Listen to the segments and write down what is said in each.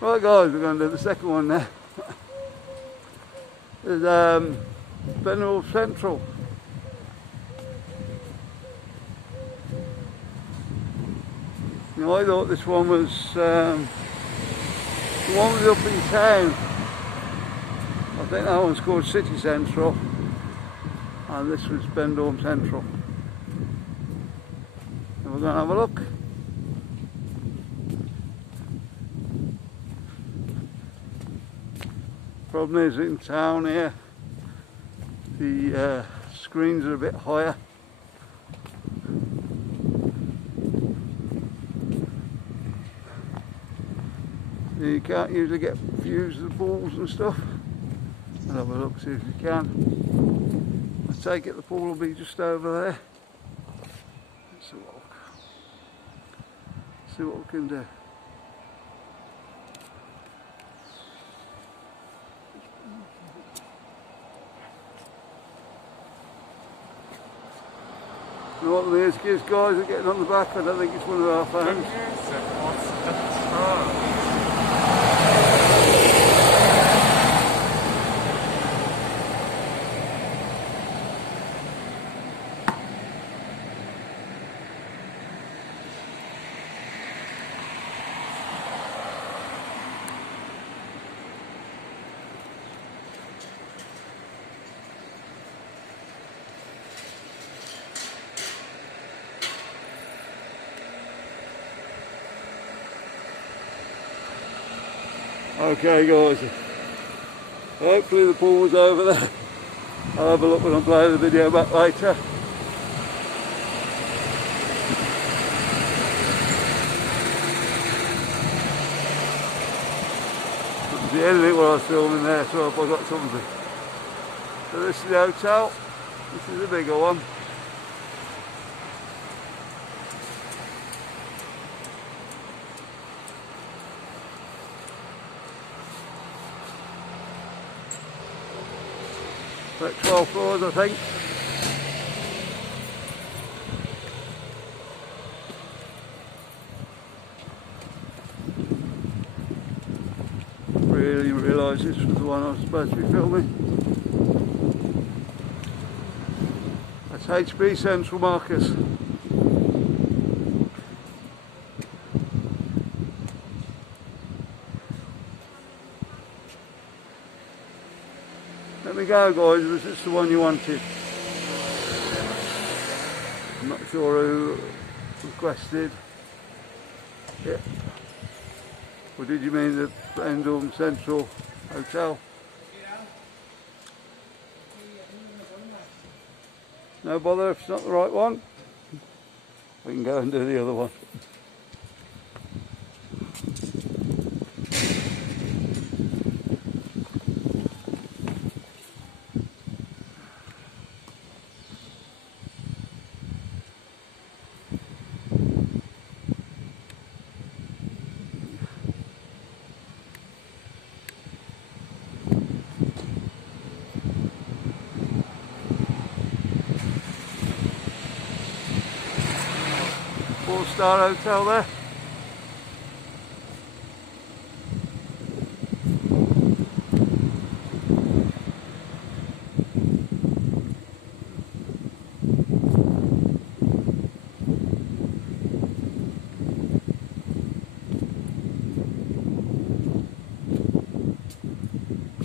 Right guys, we're going to do the second one now. There's Benidorm Central. Now I thought this one was the one was up in town. I think that one's called City Central, and this was Benidorm Central. And we're going to have a look. Problem is, in town here, the screens are a bit higher. You can't usually get views of the balls and stuff. I'll have a look, see if you can. I take it the pool will be just over there. Let's see what we can do. You know what the music is, guys? Are getting on the back. I don't think it's one of our fans. The music, what's the term? Okay guys, hopefully the pool was over there. I'll have a look when I play the video back later. Couldn't see anything while I was filming there, so I hope I got something. So this is the hotel, this is the bigger one. About 12 floors, I think. Really realised this was the one I was supposed to be filming. That's HB Central Marcus. Let me go guys, was this the one you wanted? I'm not sure who requested. Yeah. Or did you mean the Benidorm Central Hotel? No bother if it's not the right one. We can go and do the other one. Four-star hotel there.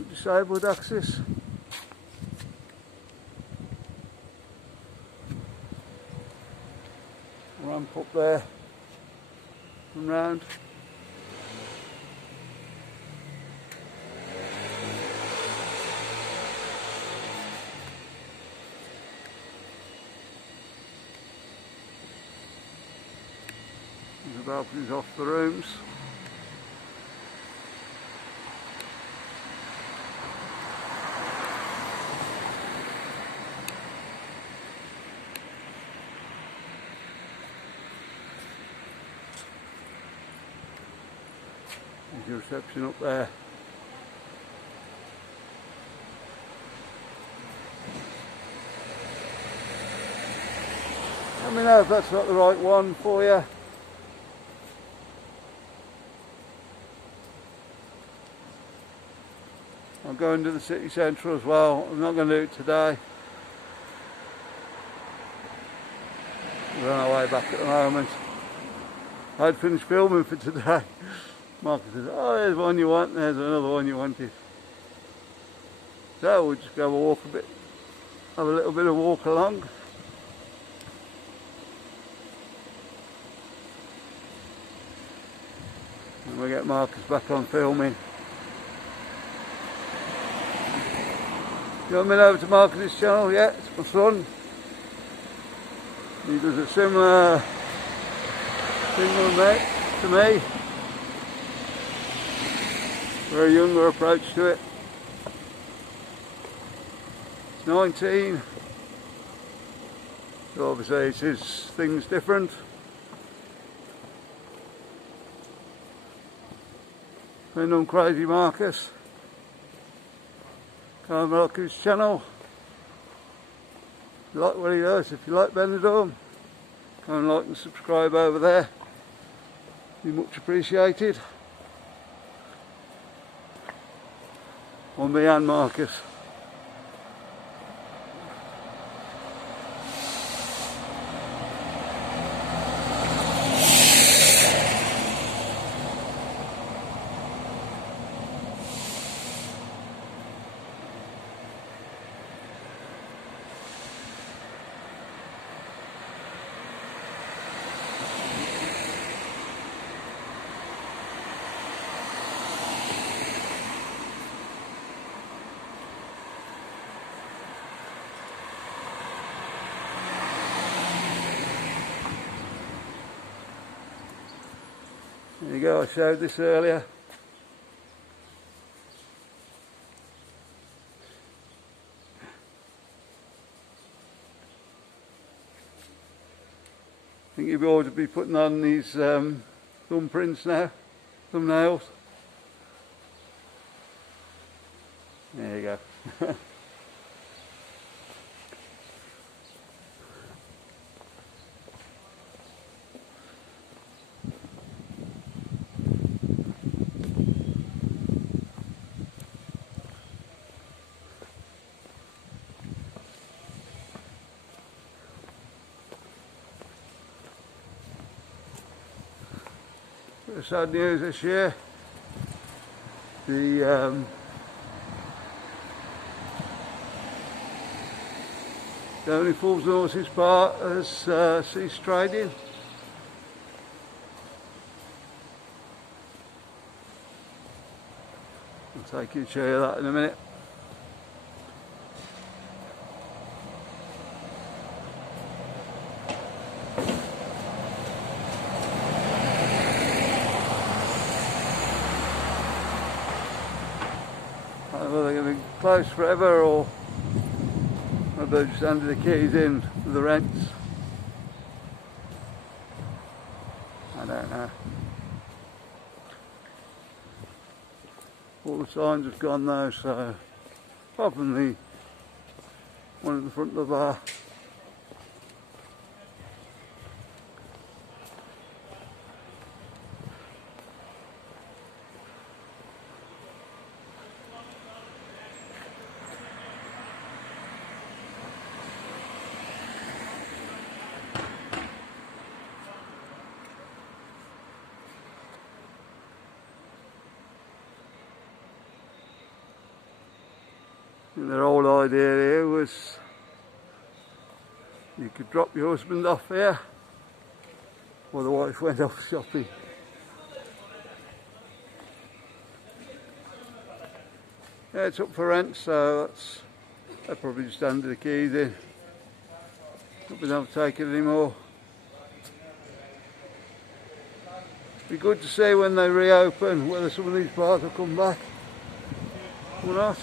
Disabled access. Ramp up there and round. The balconies off the rooms. There's your reception up there. Let me know if that's not the right one for you. I'll go into the city centre as well. I'm not going to do it today. We're on our way back at the moment. I'd finished filming for today. Marcus says, oh, there's one you want, there's another one you wanted. So we'll just go walk a bit, have a little bit of walk along. And we'll get Marcus back on filming. You haven't been over to Marcus's channel yet? It's my son. He does a similar thing to me. Very younger approach to it. It's 19. So obviously it's his thing's different. Benidorm Crazy Marcus. Come and look at his channel. If you like what he does, if you like Benidorm, come and like and subscribe over there. Be much appreciated. On me and Marcus. There you go, I showed this earlier. I think you ought to be putting on these thumbprints now, thumbnails. There you go. Sad news this year. The only Fools and Horses part has ceased trading. I'll take you to show you that in a minute. Whether they're going to be closed forever or whether they're just handed the keys in for the rents. I don't know. All the signs have gone though, so apart from the one at the front of the bar. And their whole idea here was you could drop your husband off here while the wife went off shopping. Yeah, it's up for rent, so they'll probably just handed the keys in. Not been able to take it anymore. Be good to see when they reopen whether some of these bars will come back or not.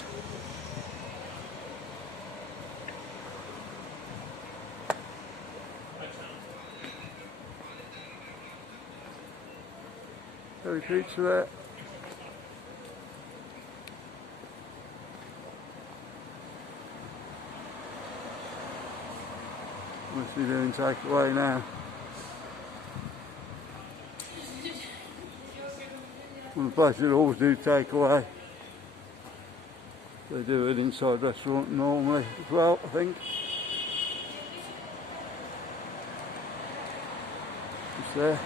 Very pizza there. Must be doing takeaway now. One of the places that always do takeaway. They do an inside restaurant normally as well, I think. It's there.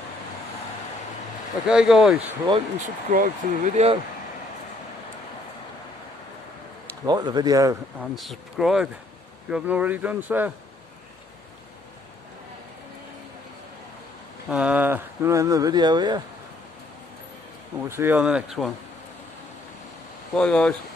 Okay guys, like and subscribe to the video. Like the video and subscribe if you haven't already done so. I'm going to end the video here, and we'll see you on the next one. Bye guys.